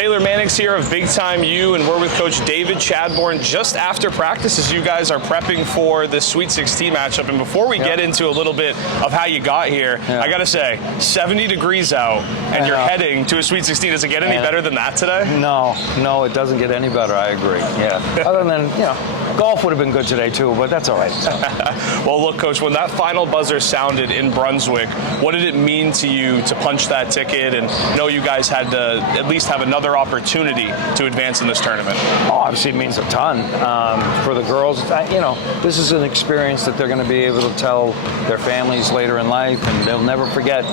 Taylor Mannix here of Big Time U, and we're with Coach David Chadbourne just after practices. You guys are prepping for the Sweet 16 matchup, and before we get into a little bit of how you got here, I got to say, 70 degrees out, and you're heading to a Sweet 16. Does it get any better than that today? No, it doesn't get any better. I agree. Yeah. Other than, golf would have been good today too, but that's all right. Well, look, Coach, when that final buzzer sounded in Brunswick, what did it mean to you to punch that ticket and know you guys had to at least have another opportunity to advance in this tournament? Oh, obviously it means a ton for the girls. This is an experience that they're going to be able to tell their families later in life, and they'll never forget,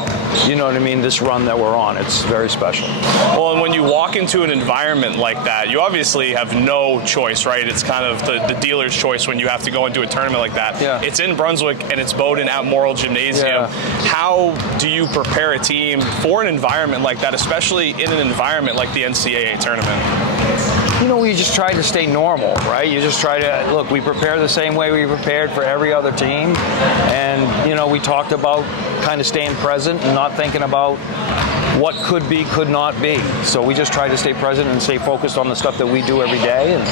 this run that we're on. It's very special. Well, and when you walk into an environment like that, you obviously have no choice, right? It's kind of the dealer's choice when you have to go into a tournament like that. Yeah. It's in Brunswick and it's Bowdoin at Morrill Gymnasium. Yeah. How do you prepare a team for an environment like that, especially in an environment like the NCAA tournament? We just try to stay normal, right? You just try to, look, we prepare the same way we prepared for every other team. And, we talked about kind of staying present and not thinking about what could be, could not be. So we just try to stay present and stay focused on the stuff that we do every day and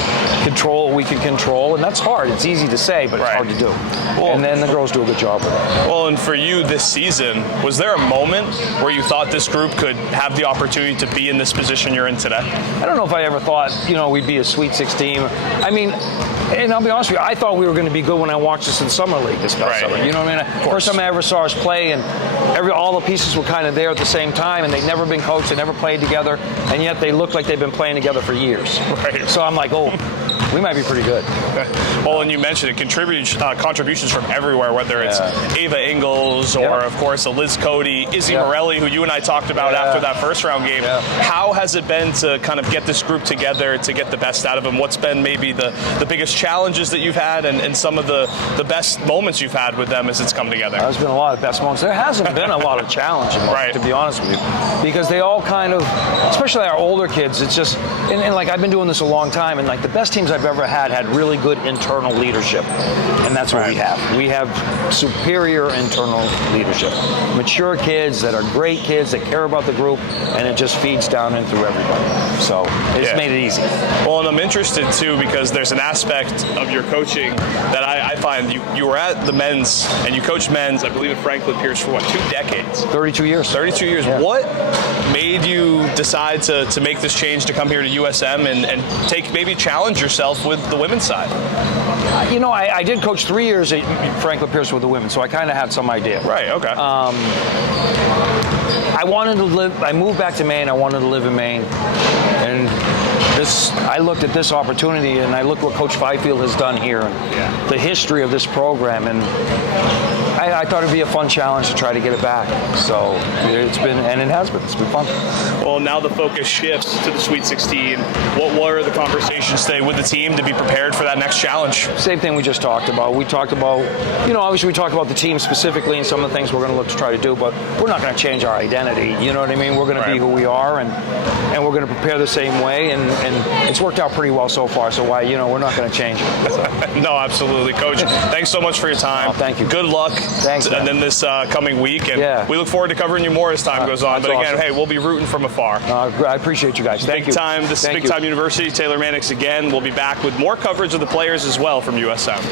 control what we can control. And that's hard. It's easy to say, but it's hard to do. Well, and then the girls do a good job with it. Well, and for you this season, was there a moment where you thought this group could have the opportunity to be in this position you're in today? I don't know if I ever thought, we'd be a Sweet 16. And I'll be honest with you, I thought we were going to be good when I watched us in Summer League this past summer. You know what I mean? First time I ever saw us play, and all the pieces were kind of there at the same time, and they'd never been coached, they never played together, and yet they looked like they've been playing together for years. Right. So I'm like, we might be pretty good. Well, and you mentioned it, contributions from everywhere, whether it's Ava Ingalls or, of course, Liz Cody, Izzy Morelli, who you and I talked about after that first round game. How has it been to kind of get this group together to get the best out of them? What's been maybe the biggest challenges that you've had and some of the best moments you've had with them as it's come together? There's been a lot of best moments. There hasn't been a lot of challenging moments, to be honest with you, because they all kind of, especially our older kids, it's just, and like I've been doing this a long time, and like the best teams I've ever had really good internal leadership, and that's what we have. We have superior internal leadership. Mature kids that are great kids that care about the group, and it just feeds down in through everybody. So it's made it easy. Well, and I'm interested too because there's an aspect of your coaching that I find you were at the men's and you coached men's, I believe, at Franklin Pierce for 2 decades? 32 years. 32 years. Yeah. What made you decide to make this change to come here to USM and maybe challenge yourself with the women's side? I did coach 3 years at Franklin Pierce with the women, so I kind of had some idea. Right, okay. I moved back to Maine. I wanted to live in Maine. And I looked at this opportunity, and I looked what Coach Fifield has done here, and the history of this program, and I thought it'd be a fun challenge to try to get it back. So it's been fun. Well, now the focus shifts to the Sweet 16. What were the conversations today with the team to be prepared for that next challenge? Same thing we just talked about. We talked about, obviously we talked about the team specifically and some of the things we're going to look to try to do, but we're not going to change our identity. You know what I mean? We're going to be who we are, and we're going to prepare the same way, and it's worked out pretty well so far, so why, we're not going to change it. No, absolutely. Coach, thanks so much for your time. Oh, thank you. Good luck. Thanks, and then this coming week, and we look forward to covering you more as time goes on. But again, awesome. Hey, we'll be rooting from afar. I appreciate you guys. Thank you. This is Big Time University. Taylor Mannix again. We'll be back with more coverage of the players as well from USM.